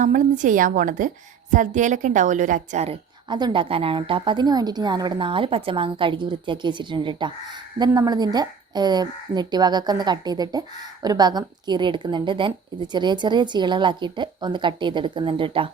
നമ്മളിന്ന് ചെയ്യാൻ പോണത് സദ്യയിലൊക്കെ ഉണ്ടാവുമല്ലോ ഒരു അച്ചാർ, അതുണ്ടാക്കാനാണ് കേട്ടോ. അപ്പോൾ അതിന് വേണ്ടിയിട്ട് ഞാനിവിടെ 4 പച്ചമാങ്ങ കഴുകി വൃത്തിയാക്കി വെച്ചിട്ടുണ്ട് കേട്ടോ. ദെൻ നമ്മളിതിൻ്റെ നെട്ടിഭാഗമൊക്കെ ഒന്ന് കട്ട് ചെയ്തിട്ട് ഒരു ഭാഗം കീറിയെടുക്കുന്നുണ്ട്. ദെൻ ഇത് ചെറിയ ചെറിയ ചീളകളാക്കിയിട്ട് ഒന്ന് കട്ട് ചെയ്തെടുക്കുന്നുണ്ട് കേട്ടോ.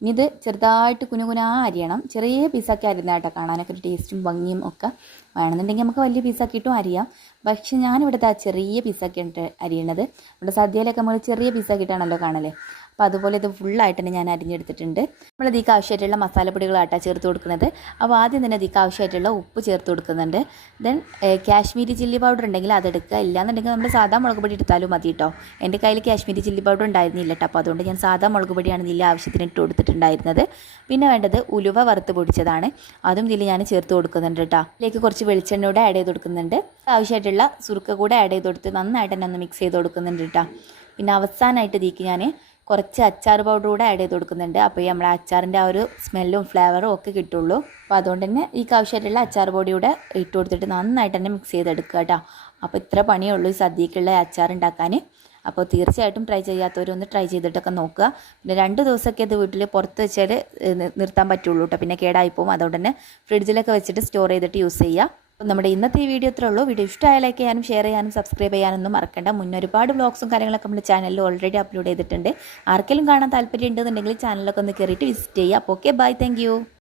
ഇനി ഇത് ചെറുതായിട്ട് കുനുകുനാ അരിയണം. ചെറിയ പീസാക്കി അരിഞ്ഞാൽ കേട്ടോ കാണാനൊക്കെ ഒരു ടേസ്റ്റും ഭംഗിയും ഒക്കെ. വേണമെന്നുണ്ടെങ്കിൽ നമുക്ക് വലിയ പീസാക്കിയിട്ടും അരിയാം. പക്ഷെ ഞാനിവിടുത്തെ ആ ചെറിയ പീസാക്കിയിട്ട് അരിയണത്. ഇവിടെ സദ്യയിലൊക്കെ നമ്മൾ ചെറിയ പീസാക്കിയിട്ടാണല്ലോ കാണല്. അപ്പോൾ അതുപോലെ ഇത് ഫുള്ളായിട്ട് തന്നെ ഞാൻ അരിഞ്ഞെടുത്തിട്ടുണ്ട്. നമ്മൾ ഇതിലേക്ക് ആവശ്യമായിട്ടുള്ള മസാലപ്പൊടികളാട്ടോ ചേർത്ത് കൊടുക്കുന്നത്. അപ്പോൾ ആദ്യം തന്നെ ഇതിലേക്ക് ആവശ്യമായിട്ടുള്ള ഉപ്പ് ചേർത്ത് കൊടുക്കുന്നുണ്ട്. ദെൻ കാശ്മീരി ചില്ലി പൗഡർ ഉണ്ടെങ്കിൽ അതെടുക്കുക, ഇല്ലാന്നുണ്ടെങ്കിൽ നമ്മൾ സാധാ മുളക് പൊടി എടുത്താലും മതി കേട്ടോ. എൻ്റെ കയ്യിൽ കാശ്മീരി ചില്ലി പൗഡർ ഉണ്ടായിരുന്നില്ല കേട്ടോ. അപ്പോൾ അതുകൊണ്ട് ഞാൻ സാധാ മുളക് പൊടിയാണ് ഇതിൽ ആവശ്യത്തിന് ഇട്ട് കൊടുത്തിട്ടുണ്ടായിരുന്നത്. പിന്നെ വേണ്ടത് ഉലുവ വറുത്ത് പൊടിച്ചതാണ്, അതും ഇതിൽ ഞാൻ ചേർത്ത് കൊടുക്കുന്നുണ്ട് കേട്ടോ. ഇതിലേക്ക് കുറച്ച് വെളിച്ചെണ്ണ കൂടെ ആഡ് ചെയ്ത് കൊടുക്കുന്നുണ്ട്. ആവശ്യമായിട്ടുള്ള സുറുക്ക കൂടെ ആഡ് ചെയ്ത് കൊടുത്ത് നന്നായിട്ട് തന്നെ ഒന്ന് മിക്സ് ചെയ്ത് കൊടുക്കുന്നുണ്ട് കേട്ടോ. പിന്നെ അവസാനമായിട്ട് ഇതിലേക്ക് ഞാൻ കുറച്ച് അച്ചാർ പൗഡർ കൂടെ ആഡ് ചെയ്ത് കൊടുക്കുന്നുണ്ട്. അപ്പോൾ നമ്മളെ അച്ചാറിൻ്റെ ആ ഒരു സ്മെല്ലും ഫ്ലേവറും ഒക്കെ കിട്ടുള്ളൂ. അപ്പോൾ അതുകൊണ്ട് തന്നെ ഈ ആവശ്യമായിട്ടുള്ള അച്ചാർ പൊടി കൂടെ ഇട്ട് കൊടുത്തിട്ട് നന്നായിട്ട് തന്നെ മിക്സ് ചെയ്തെടുക്കുക കേട്ടോ. അപ്പോൾ ഇത്ര പണിയേ ഉള്ളൂ ഈ സദ്യക്കുള്ള അച്ചാർ ഉണ്ടാക്കാൻ. അപ്പോൾ തീർച്ചയായിട്ടും ട്രൈ ചെയ്യാത്തവരൊന്ന് ട്രൈ ചെയ്തിട്ടൊക്കെ നോക്കുക. പിന്നെ 2 ദിവസമൊക്കെ ഇത് വീട്ടിൽ പുറത്ത് വെച്ചാൽ നിർത്താൻ പറ്റുള്ളൂ കേട്ടോ. പിന്നെ കേടായിപ്പോവും. അതുകൊണ്ട് തന്നെ ഫ്രിഡ്ജിലൊക്കെ വെച്ചിട്ട് സ്റ്റോർ ചെയ്തിട്ട് യൂസ് ചെയ്യുക. അപ്പോൾ നമ്മുടെ ഇന്നത്തെ ഈ വീഡിയോ ഇത്രേ ഉള്ളൂ. വീഡിയോ ഇഷ്ടമായ ലൈക്ക് ചെയ്യാനും ഷെയർ ചെയ്യാനും സബ്സ്ക്രൈബ് ചെയ്യാനൊന്നും മറക്കണ്ട. മുന്നേ ഒരുപാട് വ്ളോഗ്സും കാര്യങ്ങളൊക്കെ നമ്മുടെ ചാനലിൽ ഓൾറെഡി അപ്ലോഡ് ചെയ്തിട്ടുണ്ട്. ആർക്കെങ്കിലും കാണാൻ താല്പര്യം ഉണ്ടെന്നുണ്ടെങ്കിൽ ചാനലൊക്കെ ഒന്ന് കയറിയിട്ട് വിസിറ്റ് ചെയ്യുക. അപ്പോൾ ഓക്കെ, ബൈ, താങ്ക് യു.